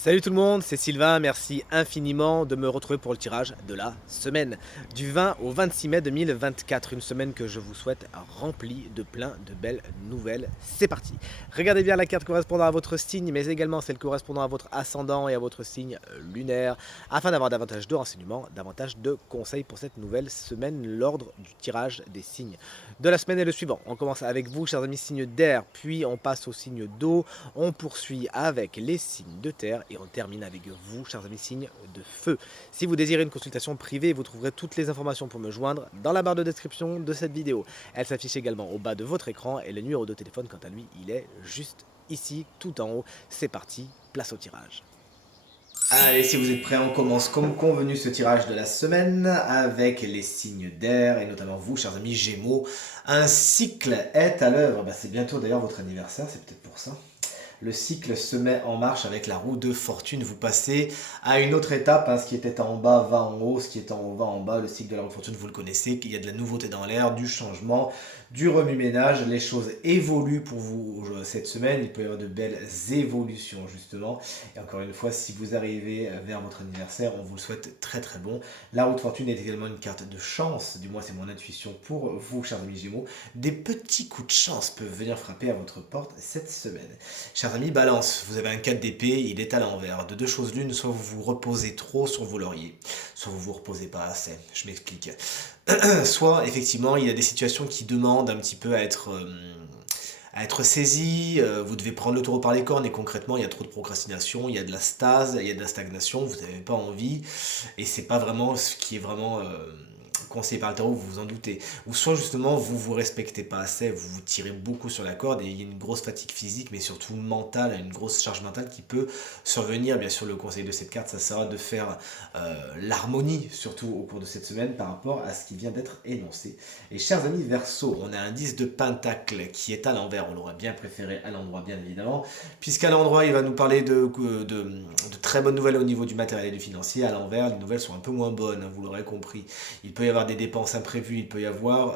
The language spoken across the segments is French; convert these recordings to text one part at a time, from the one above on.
Salut tout le monde, c'est Sylvain, merci infiniment de me retrouver pour le tirage de la semaine, du 20 au 26 mai 2024, une semaine que je vous souhaite remplie de plein de belles nouvelles. C'est parti. Regardez bien la carte correspondant à votre signe, mais également celle correspondant à votre ascendant et à votre signe lunaire, afin d'avoir davantage de renseignements, davantage de conseils pour cette nouvelle semaine. L'ordre du tirage des signes de la semaine est le suivant. On commence avec vous, chers amis, signe d'air, puis on passe au signe d'eau, on poursuit avec les signes de terre et on termine avec vous, chers amis, signes de feu. Si vous désirez une consultation privée, vous trouverez toutes les informations pour me joindre dans la barre de description de cette vidéo. Elle s'affiche également au bas de votre écran et le numéro de téléphone, quant à lui, il est juste ici, tout en haut. C'est parti, place au tirage. Allez, si vous êtes prêts, on commence comme convenu ce tirage de la semaine avec les signes d'air et notamment vous, chers amis Gémeaux. Un cycle est à l'œuvre. C'est bientôt d'ailleurs votre anniversaire, c'est peut-être pour ça. Le cycle se met en marche avec la roue de fortune. Vous passez à une autre étape. Ce qui était en bas va en haut. Ce qui est en haut va en bas. Le cycle de la roue de fortune, vous le connaissez. Il y a de la nouveauté dans l'air, du changement, du remue-ménage. Les choses évoluent pour vous cette semaine. Il peut y avoir de belles évolutions, justement. Et encore une fois, si vous arrivez vers votre anniversaire, on vous le souhaite très très bon. La roue de fortune est également une carte de chance. Du moins, c'est mon intuition pour vous, chers amis Gémeaux. Des petits coups de chance peuvent venir frapper à votre porte cette semaine. Chers amis Balance, vous avez un 4 d'épée, il est à l'envers. De deux choses l'une, soit vous vous reposez trop sur vos lauriers, soit vous vous reposez pas assez. Je m'explique. Soit effectivement il y a des situations qui demandent un petit peu à être saisies, vous devez prendre le taureau par les cornes et concrètement il y a trop de procrastination, il y a de la stase, il y a de la stagnation, vous n'avez pas envie et c'est pas vraiment ce qui est vraiment conseillé par le tarot, vous vous en doutez. Ou soit justement vous vous respectez pas assez, vous vous tirez beaucoup sur la corde et il y a une grosse fatigue physique mais surtout mentale, une grosse charge mentale qui peut survenir. Bien sûr le conseil de cette carte ça sera de faire l'harmonie surtout au cours de cette semaine par rapport à ce qui vient d'être énoncé. Et chers amis Verseau, on a un 10 de pentacle qui est à l'envers, on l'aurait bien préféré à l'endroit bien évidemment, puisqu'à l'endroit il va nous parler de très bonnes nouvelles au niveau du matériel et du financier. À l'envers les nouvelles sont un peu moins bonnes, vous l'aurez compris. Il peut y avoir des dépenses imprévues, il peut y avoir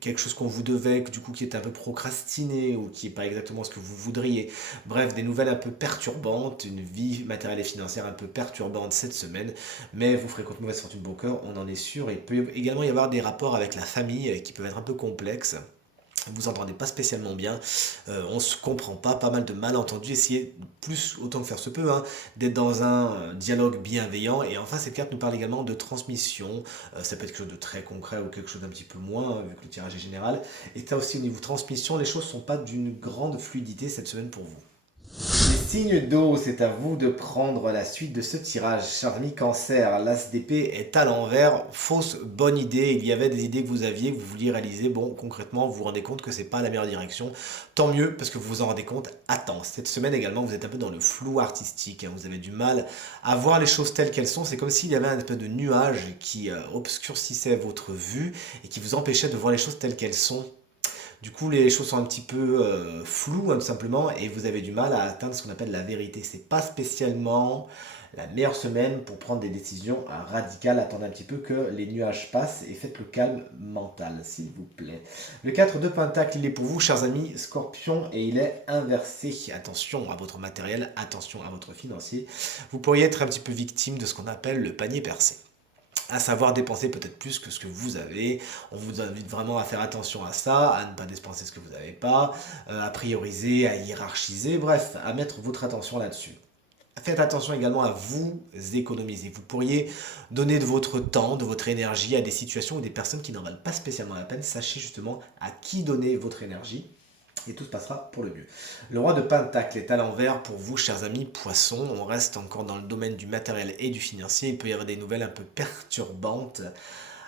quelque chose qu'on vous devait, du coup qui est un peu procrastiné ou qui n'est pas exactement ce que vous voudriez. Bref, des nouvelles un peu perturbantes, une vie matérielle et financière un peu perturbante cette semaine, mais vous ferez compte mauvaise fortune bon cœur, on en est sûr. Il peut également y avoir des rapports avec la famille qui peuvent être un peu complexes. Vous entendez pas spécialement bien, on se comprend pas, pas mal de malentendus, essayez plus autant que faire se peut d'être dans un dialogue bienveillant. Et enfin cette carte nous parle également de transmission, ça peut être quelque chose de très concret ou quelque chose d'un petit peu moins vu que le tirage est général. Et ça aussi au niveau transmission, les choses sont pas d'une grande fluidité cette semaine pour vous. Les signes d'eau, c'est à vous de prendre la suite de ce tirage. Cher ami Cancer, l'As d'épée est à l'envers. Fausse bonne idée. Il y avait des idées que vous aviez, que vous vouliez réaliser. Bon, concrètement, vous vous rendez compte que c'est pas la meilleure direction. Tant mieux, parce que vous vous en rendez compte à temps. Cette semaine également, vous êtes un peu dans le flou artistique. Vous avez du mal à voir les choses telles qu'elles sont. C'est comme s'il y avait un espèce de nuage qui obscurcissait votre vue et qui vous empêchait de voir les choses telles qu'elles sont. Du coup, les choses sont un petit peu floues, tout simplement, et vous avez du mal à atteindre ce qu'on appelle la vérité. C'est pas spécialement la meilleure semaine pour prendre des décisions radicales. Attendez un petit peu que les nuages passent et faites le calme mental, s'il vous plaît. Le 4 de Pentacle, il est pour vous, chers amis Scorpion, et il est inversé. Attention à votre matériel, attention à votre financier. Vous pourriez être un petit peu victime de ce qu'on appelle le panier percé, à savoir dépenser peut-être plus que ce que vous avez. On vous invite vraiment à faire attention à ça, à ne pas dépenser ce que vous n'avez pas, à prioriser, à hiérarchiser, bref, à mettre votre attention là-dessus. Faites attention également à vous économiser. Vous pourriez donner de votre temps, de votre énergie à des situations ou des personnes qui n'en valent pas spécialement la peine. Sachez justement à qui donner votre énergie et tout se passera pour le mieux. Le roi de Pentacle est à l'envers pour vous, chers amis Poissons. On reste encore dans le domaine du matériel et du financier. Il peut y avoir des nouvelles un peu perturbantes.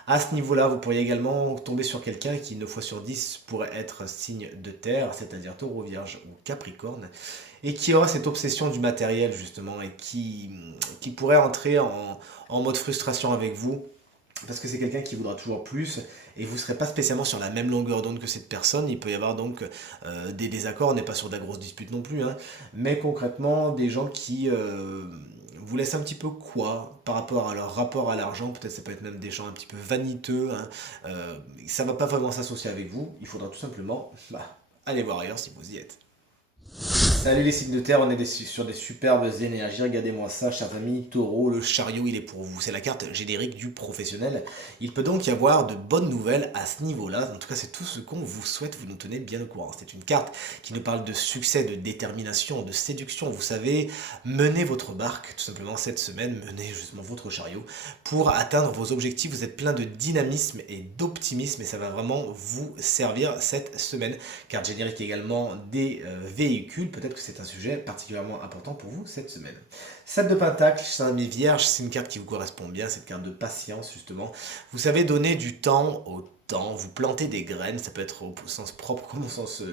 À ce niveau-là, vous pourriez également tomber sur quelqu'un qui, 9 fois sur 10, pourrait être signe de terre, c'est-à-dire taureau, vierge ou capricorne, et qui aura cette obsession du matériel, justement, et qui pourrait entrer en mode frustration avec vous, parce que c'est quelqu'un qui voudra toujours plus et vous ne serez pas spécialement sur la même longueur d'onde que cette personne. Il peut y avoir donc des désaccords, on n'est pas sur de la grosse dispute non plus, mais concrètement des gens qui vous laissent un petit peu quoi par rapport à leur rapport à l'argent. Peut-être ça peut être même des gens un petit peu vaniteux, ça ne va pas vraiment s'associer avec vous. Il faudra tout simplement aller voir ailleurs si vous y êtes. Salut les signes de terre, on est sur des superbes énergies. Regardez-moi ça, chers amis. Taureau, le chariot, il est pour vous. C'est la carte générique du professionnel. Il peut donc y avoir de bonnes nouvelles à ce niveau-là. En tout cas, c'est tout ce qu'on vous souhaite. Vous nous tenez bien au courant. C'est une carte qui nous parle de succès, de détermination, de séduction. Vous savez, menez votre barque, tout simplement, cette semaine. Menez justement votre chariot pour atteindre vos objectifs. Vous êtes plein de dynamisme et d'optimisme et ça va vraiment vous servir cette semaine. Carte générique également des véhicules. Peut-être que c'est un sujet particulièrement important pour vous cette semaine. 7 de Pentacle, Saint-Ami Vierge, c'est une carte qui vous correspond bien, cette carte de patience justement. Vous savez donner du temps au temps, vous plantez des graines, ça peut être au sens propre comme au sens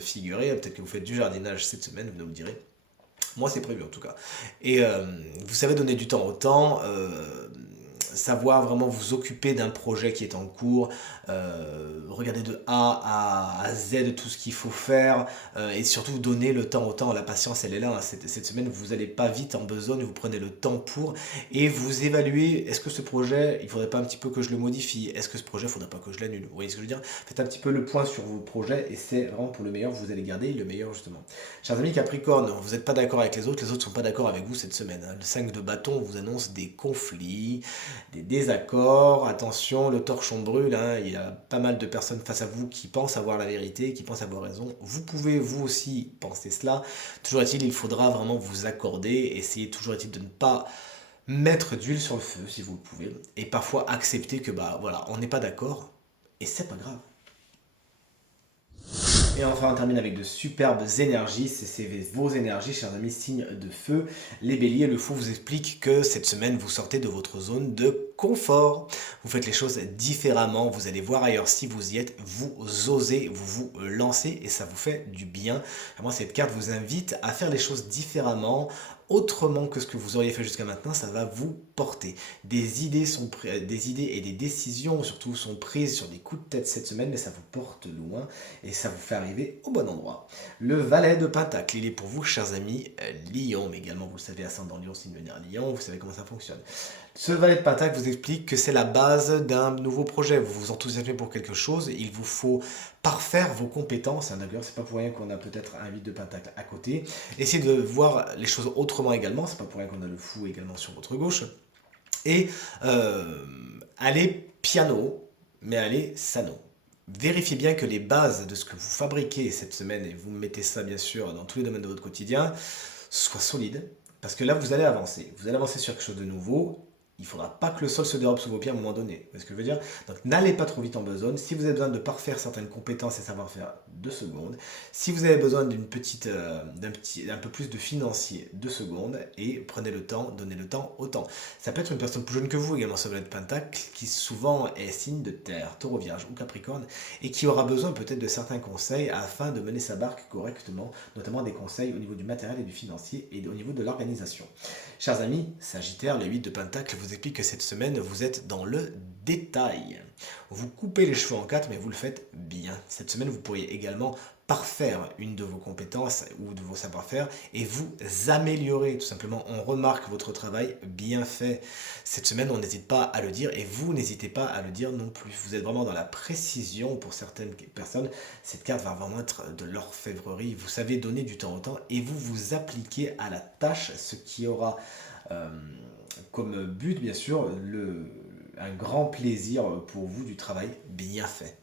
figuré. Peut-être que vous faites du jardinage cette semaine, vous nous le direz. Moi, c'est prévu en tout cas. Et vous savez donner du temps au temps, savoir vraiment vous occuper d'un projet qui est en cours, regarder de A à Z tout ce qu'il faut faire, et surtout donner le temps au temps. La patience, elle est là, hein. Cette semaine, vous n'allez pas vite en besogne, vous prenez le temps pour, et vous évaluez, est-ce que ce projet, il ne faudrait pas un petit peu que je le modifie? Est-ce que ce projet, il ne faudrait pas que je l'annule? Vous voyez ce que je veux dire? Faites un petit peu le point sur vos projets, et c'est vraiment pour le meilleur, vous allez garder le meilleur justement. Chers amis Capricorne, vous n'êtes pas d'accord avec les autres ne sont pas d'accord avec vous cette semaine, hein. Le 5 de bâton vous annonce des conflits, des désaccords. Attention, le torchon brûle, hein. Il y a pas mal de personnes face à vous qui pensent avoir la vérité, qui pensent avoir raison. Vous pouvez vous aussi penser cela. Toujours est-il, il faudra vraiment vous accorder. Essayez toujours est-il de ne pas mettre d'huile sur le feu si vous le pouvez. Et parfois accepter que bah voilà, on n'est pas d'accord et c'est pas grave. Et enfin, on termine avec de superbes énergies. C'est vos énergies, chers amis, signes de feu. Les béliers, le fou vous explique que cette semaine, vous sortez de votre zone de confort. Vous faites les choses différemment. Vous allez voir ailleurs si vous y êtes. Vous osez, vous lancez et ça vous fait du bien. Moi, cette carte vous invite à faire les choses différemment, autrement que ce que vous auriez fait jusqu'à maintenant. Ça va vous porter. Des idées et des décisions surtout sont prises sur des coups de tête cette semaine, mais ça vous porte loin et ça vous fait arriver au bon endroit. Le valet de Pentacle, il est pour vous, chers amis, Lion, mais également, vous le savez, ascendant Lion, signe lunaire Lion, vous savez comment ça fonctionne. Ce valet de Pentacle vous explique que c'est la base d'un nouveau projet. Vous vous enthousiasmez pour quelque chose, il vous faut parfaire vos compétences. Hein, d'ailleurs, c'est pas pour rien qu'on a peut-être un 8 de Pentacle à côté. Essayez de voir les choses autrement également, c'est pas pour rien qu'on a le fou également sur votre gauche. Et allez piano, mais allez sano. Vérifiez bien que les bases de ce que vous fabriquez cette semaine, et vous mettez ça bien sûr dans tous les domaines de votre quotidien, soient solides. Parce que là, vous allez avancer. Vous allez avancer sur quelque chose de nouveau. Il ne faudra pas que le sol se dérobe sous vos pieds à un moment donné. Vous voyez ce que je veux dire? Donc n'allez pas trop vite en besogne. Si vous avez besoin de parfaire certaines compétences et savoir-faire, 2 secondes. Si vous avez besoin d'un peu plus de financier, 2 secondes. Et prenez le temps, donnez le temps au temps. Ça peut être une personne plus jeune que vous, également sur le Pentacle, qui souvent est signe de terre, taureau, vierge ou capricorne, et qui aura besoin peut-être de certains conseils afin de mener sa barque correctement, notamment des conseils au niveau du matériel et du financier et au niveau de l'organisation. Chers amis, Sagittaire, le 8 de Pentacle vous explique que cette semaine, vous êtes dans le détail. Vous coupez les cheveux en 4, mais vous le faites bien. Cette semaine, vous pourriez également parfaire une de vos compétences ou de vos savoir-faire et vous améliorer. Tout simplement, on remarque votre travail bien fait. Cette semaine, on n'hésite pas à le dire et vous n'hésitez pas à le dire non plus. Vous êtes vraiment dans la précision pour certaines personnes. Cette carte va vraiment être de l'orfèvrerie. Vous savez donner du temps au temps et vous vous appliquez à la tâche, ce qui aura comme but, bien sûr, un grand plaisir pour vous du travail bien fait.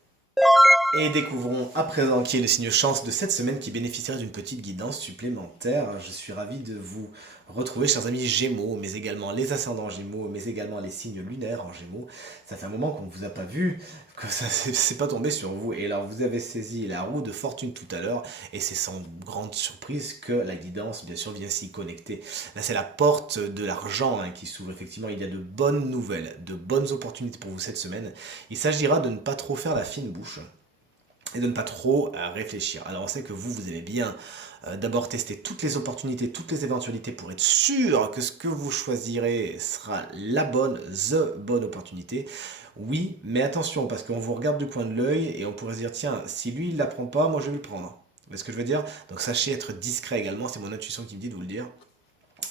Et découvrons à présent qui est le signe chance de cette semaine qui bénéficiera d'une petite guidance supplémentaire. Je suis ravi de vous retrouver, chers amis Gémeaux, mais également les ascendants Gémeaux, mais également les signes lunaires en Gémeaux. Ça fait un moment qu'on ne vous a pas vu, que ça c'est pas tombé sur vous. Et alors vous avez saisi la roue de fortune tout à l'heure, et c'est sans grande surprise que la guidance, bien sûr, vient s'y connecter. Là, c'est la porte de l'argent qui s'ouvre. Effectivement, il y a de bonnes nouvelles, de bonnes opportunités pour vous cette semaine. Il s'agira de ne pas trop faire la fine bouche et de ne pas trop réfléchir. Alors on sait que vous aimez bien d'abord tester toutes les opportunités, toutes les éventualités pour être sûr que ce que vous choisirez sera the bonne opportunité. Oui, mais attention, parce qu'on vous regarde du coin de l'œil et on pourrait se dire, tiens, si lui il la prend pas, moi je vais le prendre. Vous voyez ce que je veux dire? Donc sachez être discret également, c'est mon intuition qui me dit de vous le dire,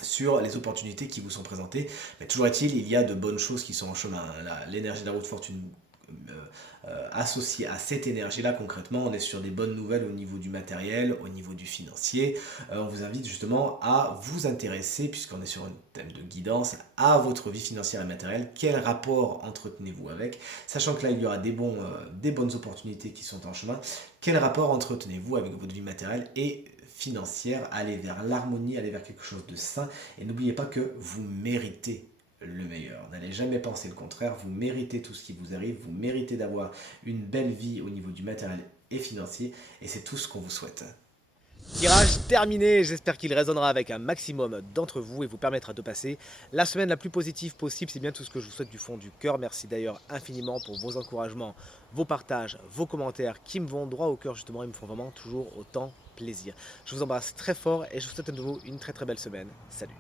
sur les opportunités qui vous sont présentées. Mais toujours est-il, il y a de bonnes choses qui sont en chemin. L'énergie de la roue de fortune associé à cette énergie-là. Concrètement, on est sur des bonnes nouvelles au niveau du matériel, au niveau du financier. On vous invite justement à vous intéresser, puisqu'on est sur un thème de guidance, à votre vie financière et matérielle. Quel rapport entretenez-vous avec? Sachant que là, il y aura des bonnes opportunités qui sont en chemin. Quel rapport entretenez-vous avec votre vie matérielle et financière? Allez vers l'harmonie, allez vers quelque chose de sain. Et n'oubliez pas que vous méritez le meilleur. N'allez jamais penser le contraire. Vous méritez tout ce qui vous arrive. Vous méritez d'avoir une belle vie au niveau du matériel et financier. Et c'est tout ce qu'on vous souhaite. Tirage terminé, j'espère qu'il résonnera avec un maximum d'entre vous et vous permettra de passer la semaine la plus positive possible. C'est bien tout ce que je vous souhaite du fond du cœur. Merci d'ailleurs infiniment pour vos encouragements, vos partages, vos commentaires qui me vont droit au cœur justement. Ils me font vraiment toujours autant plaisir. Je vous embrasse très fort et je vous souhaite à nouveau une très très belle semaine. Salut.